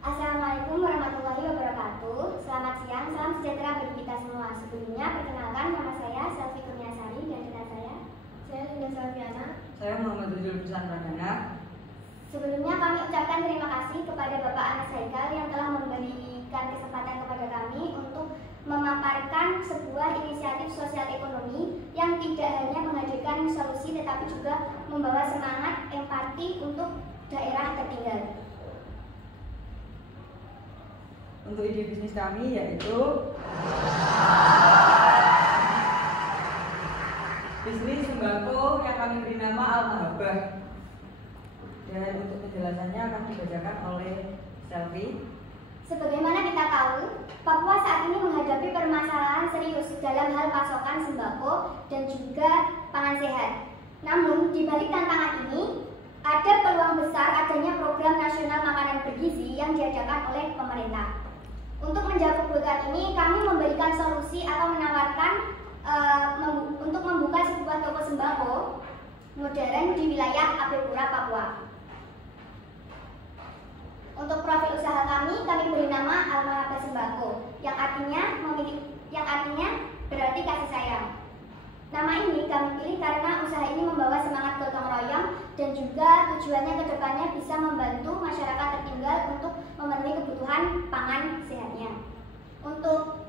Assalamualaikum warahmatullahi wabarakatuh. Selamat siang, salam sejahtera bagi kita semua. Sebelumnya, perkenalkan nama saya Selvi Kurniasari dan rekan saya Linda Salviana. Saya Muhammad Rizul Pisan Pradana. Sebelumnya kami ucapkan terima kasih kepada Bapak Anas Haikal yang telah memberikan kesempatan kepada kami untuk memaparkan sebuah inisiatif sosial ekonomi yang tidak hanya menghadirkan solusi tetapi juga membawa semangat empati untuk daerah tertinggal. Untuk ide bisnis kami yaitu bisnis sembako yang kami beri nama Al-Mahabbah. Dan untuk penjelasannya akan dibacakan oleh Selvi. Sebagaimana kita tahu, Papua saat ini menghadapi permasalahan serius dalam hal pasokan sembako dan juga pangan sehat. Namun, di balik tantangan ini, ada peluang besar adanya program nasional makanan bergizi yang diadakan oleh pemerintah. Untuk menjawab kebutuhan ini, kami memberikan solusi atau menawarkan untuk membuka sebuah toko sembako modern di wilayah Apelpura, Papua. Untuk profil usaha kami beri nama Al-Mahabbah Sembako, yang artinya berarti kasih sayang. Nama ini kami pilih karena usaha ini membawa semangat gotong royong dan juga tujuannya ke depannya bisa membantu masyarakat tertinggal untuk memenuhi kebutuhan pangan sehatnya. Untuk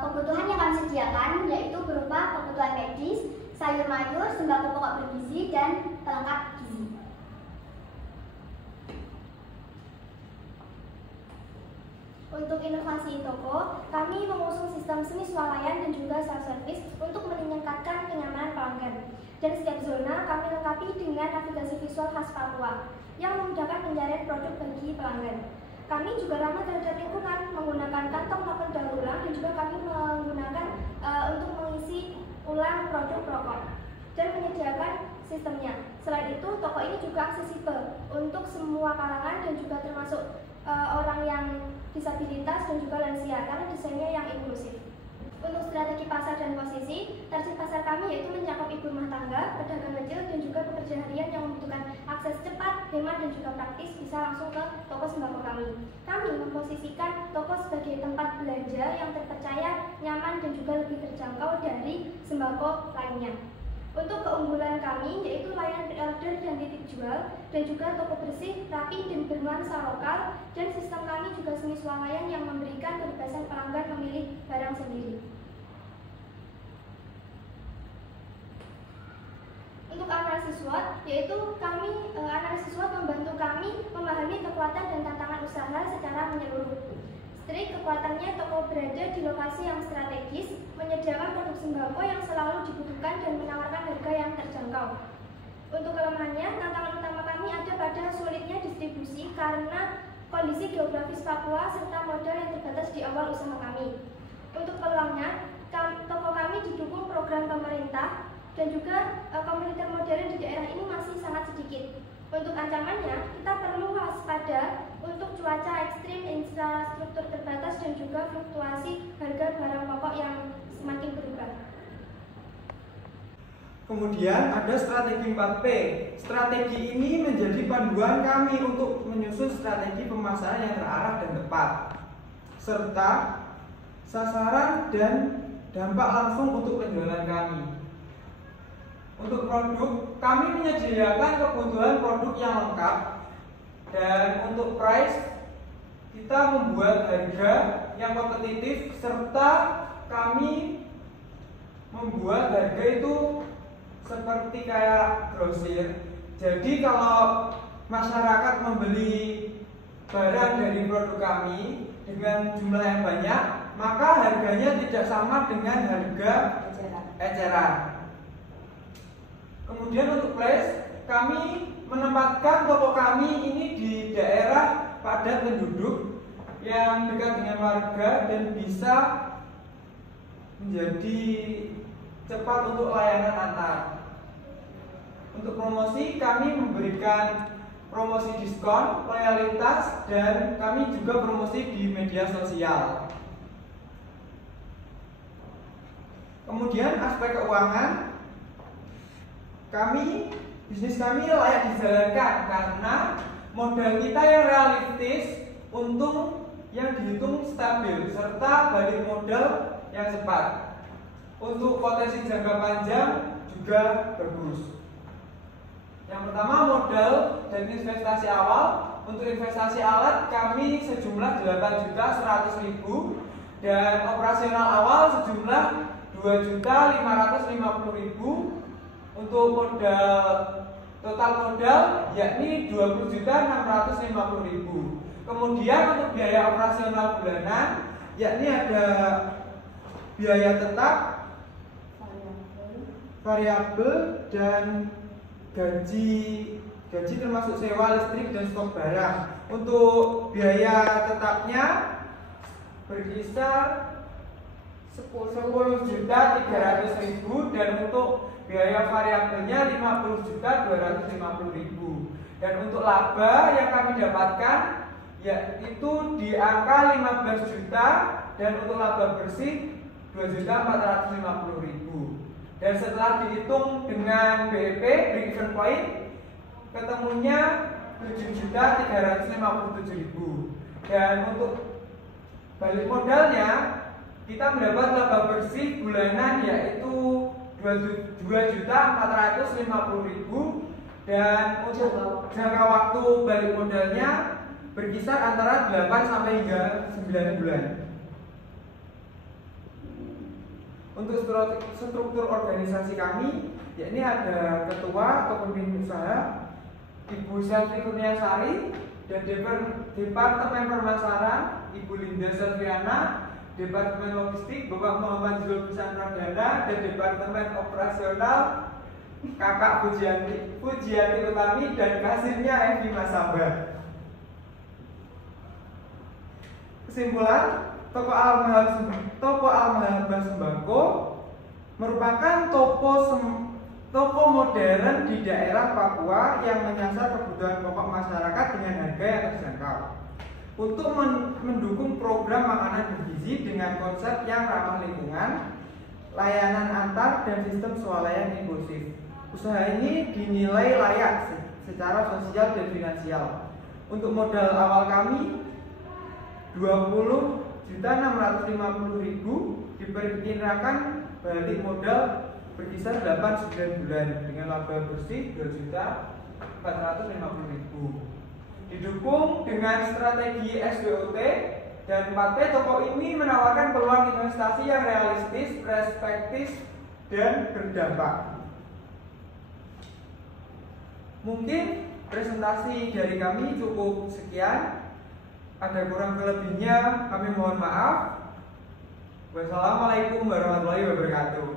kebutuhan yang kami sediakan yaitu berupa kebutuhan medis, sayur mayur, sembako pokok bergizi, dan pelengkap gizi. Untuk inovasi toko, kami mengusung sistem semi swalayan dan juga self-service untuk meningkatkan kenyamanan pelanggan. Dan setiap zona kami lengkapi dengan navigasi visual khas Papua yang memudahkan pencarian produk bagi pelanggan. Kami juga ramah terhadap lingkungan, menggunakan kantong makan daur ulang dan juga kami menggunakan untuk mengisi ulang produk rokok dan menyediakan sistemnya. Selain itu, toko ini juga aksesibel untuk semua kalangan dan juga termasuk orang yang disabilitas dan juga lansia karena desainnya yang inklusif. Untuk strategi pasar dan posisi, target pasar kami yaitu mencakup ibu rumah tangga, pedagang kecil, dan juga pekerja harian yang membutuhkan akses cepat, hemat, dan juga praktis bisa langsung ke toko sembako kami. Kami memposisikan toko sebagai tempat belanja yang terpercaya, nyaman, dan juga lebih terjangkau dari sembako lainnya. Untuk keunggulan kami yaitu layanan pre-order dan titip jual, dan juga toko bersih, rapi, dan bernuansa lokal, dan sistem kami juga semi swalayan yang memberikan kebebasan pelanggan memilih barang sendiri. Untuk analisis SWOT, yaitu analisis SWOT membantu kami memahami kekuatan dan tantangan usaha secara menyeluruh. Strik kekuatannya, toko berada di lokasi yang strategis, menyediakan produk sembako yang selalu dibutuhkan dan menawarkan harga yang terjangkau. Untuk kelemahannya, tantangan utama kami ada pada sulitnya distribusi karena kondisi geografis Papua serta modal yang terbatas di awal usaha kami. Untuk peluangnya, toko kami didukung program pemerintah dan juga komputer modern di daerah ini masih sangat sedikit. Untuk ancamannya, kita perlu waspada untuk cuaca ekstrim, infrastruktur terbatas, dan juga fluktuasi harga barang pokok yang semakin berubah. Kemudian ada strategi 4P. Strategi ini menjadi panduan kami untuk menyusun strategi pemasaran yang terarah dan tepat, serta sasaran dan dampak langsung untuk penjualan kami. Untuk produk, kami menyediakan kebutuhan produk yang lengkap, dan untuk price, kita membuat harga yang kompetitif, serta kami membuat harga itu seperti kayak grosir. Jadi kalau masyarakat membeli barang dari produk kami dengan jumlah yang banyak, maka harganya tidak sama dengan harga eceran. Kemudian untuk place, kami menempatkan toko kami ini di daerah padat penduduk yang dekat dengan warga dan bisa menjadi cepat untuk layanan antar. Untuk promosi, kami memberikan promosi diskon, loyalitas, dan kami juga promosi di media sosial. Kemudian aspek keuangan, bisnis kami layak dijalankan karena modal kita yang realistis untung yang dihitung stabil serta balik modal yang cepat. Untuk potensi jangka panjang juga bagus. Yang pertama, modal dan investasi awal. Untuk investasi alat kami sejumlah 8.100.000 dan operasional awal sejumlah 2.550.000. Untuk modal total modal yakni 20.650.000. Kemudian untuk biaya operasional bulanan yakni ada biaya tetap, variabel, dan gaji termasuk sewa listrik dan stok barang. Untuk biaya tetapnya berkisar 10.300.000 dan untuk biaya variabelnya 50.250.000. Dan untuk laba yang kami dapatkan yaitu di angka 15 juta dan untuk laba bersih 2.450.000. Dan setelah dihitung dengan BEP, break-even point, ketemunya 7.357.000. Dan untuk balik modalnya kita mendapat laba bersih bulanan yaitu 2.450.000 dan untuk jangka waktu balik modalnya berkisar antara 8 sampai hingga 9 bulan. Untuk struktur organisasi kami, yakni ada ketua atau pemimpin usaha, Ibu Selvi Kurniasari, dan Departemen Pemasaran, Ibu Linda Selviana, Departemen Logistik, Bapak Muhammad Zul Pisan Pradana, dan Departemen Operasional, Kakak Pujianti Utami, dan kasirnya Evi Masabah. Kesimpulan, Toko Al-Mahabbah Sembako merupakan toko modern di daerah Papua yang menyasar kebutuhan pokok masyarakat dengan harga yang terjangkau untuk mendukung program makanan bergizi dengan konsep yang ramah lingkungan, layanan antar, dan sistem swalayan inklusif. Usaha ini dinilai layak secara sosial dan finansial. Untuk modal awal kami 20.650.000, diperkirakan balik modal berkisar 8-9 bulan dengan laba bersih 2.450.000. Didukung dengan strategi SBOT dan 4P, toko ini menawarkan peluang investasi yang realistis, perspektif, dan berdampak. Mungkin presentasi dari kami cukup sekian. Ada kurang lebihnya kami mohon maaf. Wassalamualaikum warahmatullahi wabarakatuh.